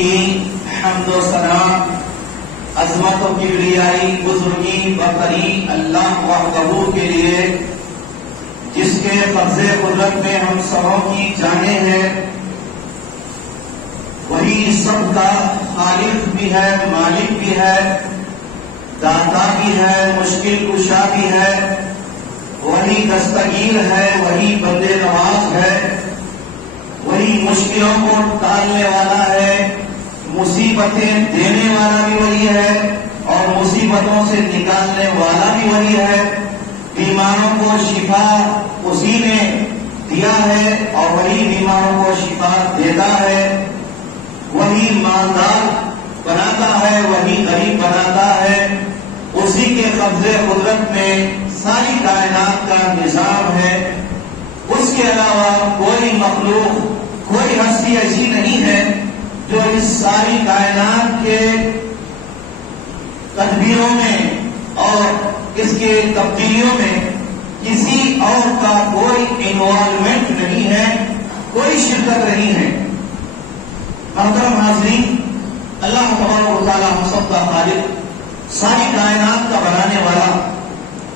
کی حمد و ثنا، عظمت و کبریائی، بزرگی برتری اللہ وحدہ کے لیے، جس کے قبضے قدرت میں ہم سبوں کی جانیں ہیں۔ وہی سب کا خالق بھی ہے، مالک بھی ہے، داتا بھی ہے، مشکل کشا بھی ہے، وہی دستگیر ہے، وہی بندے نواز ہے، وہی مشکلوں کو ٹالنے والا ہے، مصیبتیں دینے والا بھی وہی ہے اور مصیبتوں سے نکالنے والا بھی وہی ہے۔ بیماروں کو شفا اسی نے دیا ہے اور وہی بیماروں کو شفا دیتا ہے۔ وہی مالدار بناتا ہے، وہی غریب بناتا ہے، اسی کے قبضے قدرت میں ساری کائنات کا نظام ہے۔ اس کے علاوہ کوئی مخلوق، کوئی ہستی ایسی نہیں ہے جو اس ساری کائنات کے تدبیروں میں اور اس کے تبدیلیوں میں کسی اور کا کوئی انوالومنٹ نہیں ہے، کوئی شرکت نہیں ہے۔ محترم حاضرین، اللہ تبارک و تعالیٰ ہم سب کا خالق، ساری کائنات کا بنانے والا،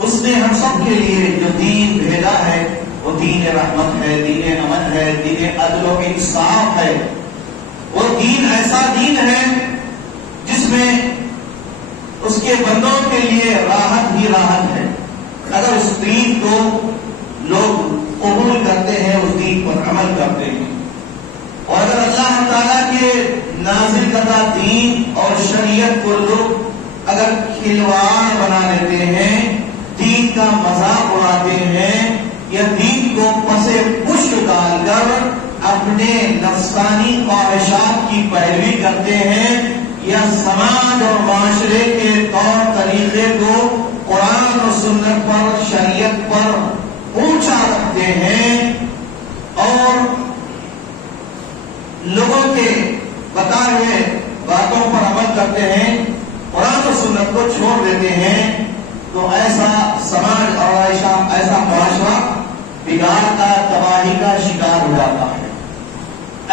اس نے ہم سب کے لیے جو دین بھیجا ہے وہ دین رحمت ہے، دین امن ہے، دین عدل و انصاف ہے۔ وہ دین ایسا دین ہے جس میں اس کے بندوں کے لیے راحت ہی راحت ہے۔ اگر اس دین کو لوگ قبول کرتے ہیں، اس دین پر عمل کرتے ہیں، اور اگر اللہ تعالیٰ کے نازل کردہ دین اور شریعت کو لوگ اگر کھلواڑ بنا لیتے ہیں، دین کا مذاق اڑاتے ہیں، یا دین کو پسے پشت ڈال کر اپنے نفسانی خواہشات کی پیروی کرتے ہیں، یا سماج اور معاشرے کے طور طریقے کو قرآن و سنت پر، شریعت پر اونچا رکھتے ہیں اور لوگوں کے بتائے ہوئے باتوں پر عمل کرتے ہیں، قرآن و سنت کو چھوڑ دیتے ہیں، تو ایسا سماج اور ایسا معاشرہ بگاڑ کا، تباہی کا شکار ہو جاتا ہے۔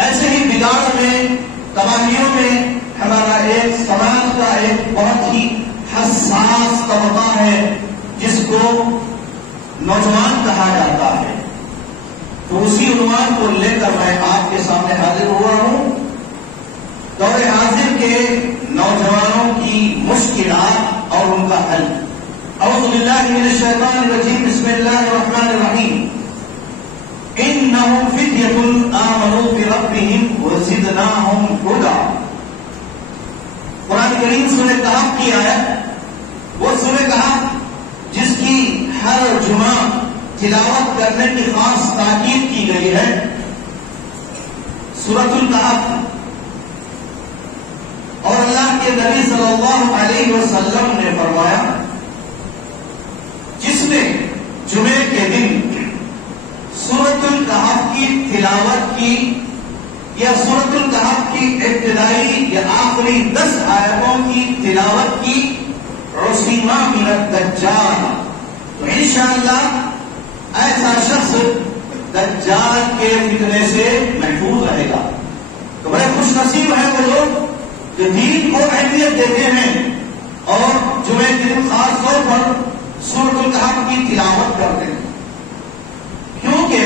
ایسے ہی بگاڑ میں، تباہیوں میں ہمارا ایک سماج کا ایک بہت ہی حساس طبقہ ہے جس کو نوجوان کہا جاتا ہے۔ تو اسی عنوان کو لے کر میں آپ کے سامنے حاضر ہوا ہوں، دور حاضر کے نوجوانوں کی مشکلات اور ان کا حل۔ اعوذ باللہ من الشیطان الرجیم، بسم اللہ الرحمن الرحیم۔ انہم فتیۃ آمنوا بربہم وزدناہم ھدی۔ قرآن کریم سورہ کہف کی آیت، وہ سورہ کہف جس کی ہر جمعہ تلاوت کرنے کی خاص تاکید کی گئی ہے۔ سورۃ الکہف، اور اللہ کے نبی صلی اللہ علیہ وسلم نے فرمایا، جس نے جمعے کے دن سورۃ الکہف کی تلاوت کی، یا سورۃ الکہف کی ابتدائی یا آخری 10 آیتوں کی تلاوت کی، عصم من الدجال، تو انشاءاللہ ایسا شخص دجال کے فتنے سے محفوظ رہے گا۔ تو بڑے خوش نصیب ہیں وہ لوگ جو دین کو اہمیت دیتے ہیں اور جمعے کے دن خاص طور پر سورۃ الکہف کی تلاوت کرتے ہیں، کیونکہ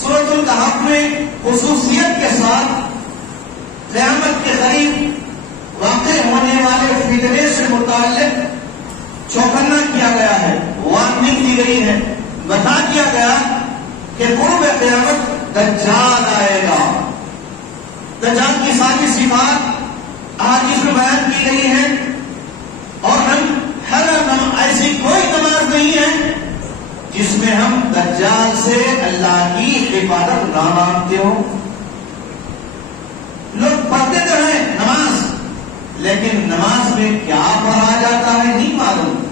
سورۃ الکہف میں خصوصیت کے ساتھ قیامت کے قریب واقع ہونے والے فتنے سے متعلق چوکنا کیا گیا ہے، وارننگ دی گئی ہے، بتا دیا گیا کہ قرب قیامت دجال آئے گا۔ دجال کی ساری صفات احادیث میں بیان کی گئی ہے، اور ہم ایسی کوئی نماز نہیں ہے جس میں ہم دجال سے اللہ کی حفاظت نہ مانگتے ہو۔ لوگ پڑھتے تو ہیں نماز، لیکن نماز میں کیا پڑھا جاتا ہے نہیں معلوم۔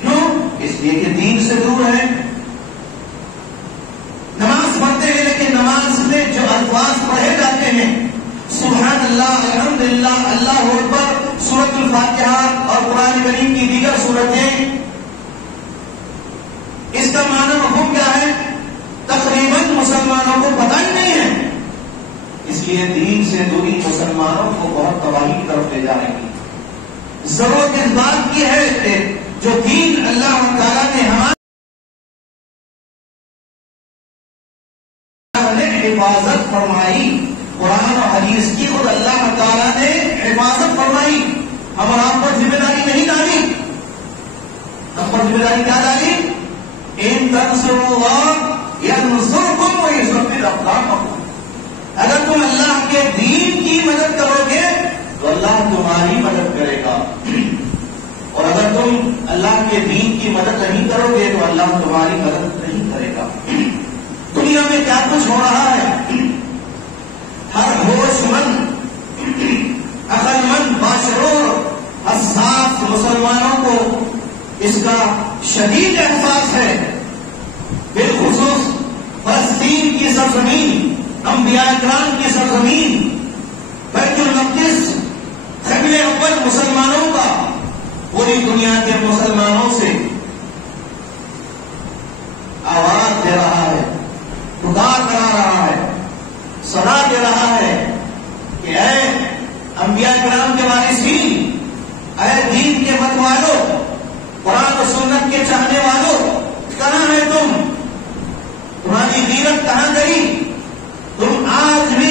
کیوں؟ اس لیے کہ دین سے دور ہے۔ نماز پڑھتے ہیں لیکن نماز میں جو الفاظ پڑھے جاتے ہیں، سبحان اللہ، الحمدللہ، اللہ اکبر، سورۃ الفاتحہ اور قرآن کریم کی دیگر سورتیں، اس کا معنی مفہوم کیا ہے؟ تقریباً مسلمانوں کو پتہ ہی نہیں ہے۔ اس لیے لیے دین سے دوری مسلمانوں کو بہت تباہی کی طرف لے جائے گی. ضرورت اس بات کی ہے کہ جو دین اللہ تعالیٰ نے ہمارے حفاظت فرمائی، قرآن اور حدیث کی خود اللہ تعالیٰ نے حفاظت فرمائی. ہم اور آپ پر ذمہ داری نہیں ڈالی. ہم پر ذمہ داری کیا ڈالی؟ ان تنصروا اللہ ینصرکم ویثبت اقدامکم. اگر تم اللہ کے دین کی مدد کرو گے تو اللہ تمہاری مدد کرے گا، اور اگر تم اللہ کے دین کی مدد نہیں کرو گے تو اللہ تمہاری مدد نہیں کرے گا. دنیا میں کیا کچھ ہو رہا ہے، ہر ہوش مند، عقل مند، باشعور، حساس مسلمانوں کو اس کا شدید احساس ہے. بالخصوص فلسطین کی سرزمین، انبیاء کرام کی سرزمین، بیت المقدس، قبلہ اول مسلمانوں کا، پوری دنیا کے مسلمانوں سے آواز دے رہا ہے، پکار کرا رہا ہے، صدا دے رہا ہے کہ اے انبیاء کرام کے وارثین، اے دین کے مت والوں، قرآن و سنت کے چاہنے والوں، کہاں ہے تم؟ تمہاری غیرت کہاں گئی؟ تم آج بھی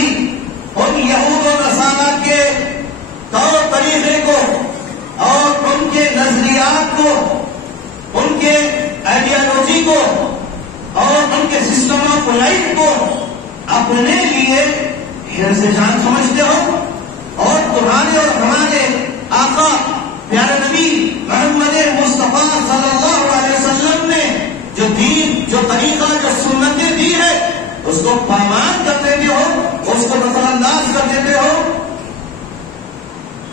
ان یہود و نصارا کے طور طریقے کو اور ان کے نظریات کو، ان کے آئیڈیالوجی کو اور ان کے سسٹم آف لائف کو اپنے لیے حرص جان سمجھتے ہو، اور تمہارے اور ہمارے آقا پیارے نبی محمد مصطفیٰ صلی اللہ علیہ وسلم نے جو دین، جو طریقہ، جو سنتیں دی ہے اس کو پامال کر دیتے ہو، اس کو نظر انداز کر دیتے ہو.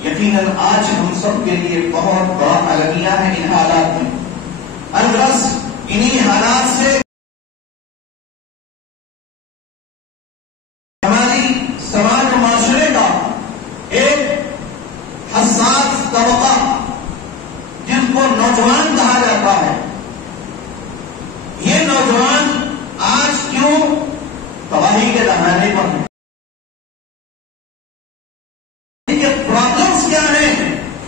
یقیناً آج ہم سب کے لیے بہت بڑا المیہ ہے ان حالات میں. الغرض انہی حالات سے ہماری سماج و معاشرے کا ایک حساس طبقہ جس کو نوجوان کہا جاتا ہے، یہ نوجوان آج کیوں تباہی کے دہانے پر ہیں؟ ان کے پرابلمس کیا ہیں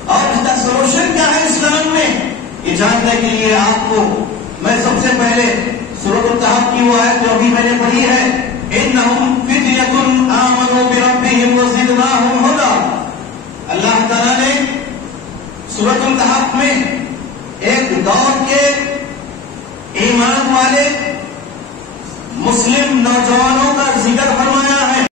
اور اس کا سولوشن کیا ہے اسلام میں؟ یہ جاننے کے لیے آپ کو میں سب سے پہلے سورۃ الکہف کی وہ آیت جو ابھی میں نے پڑھی ہے، انہم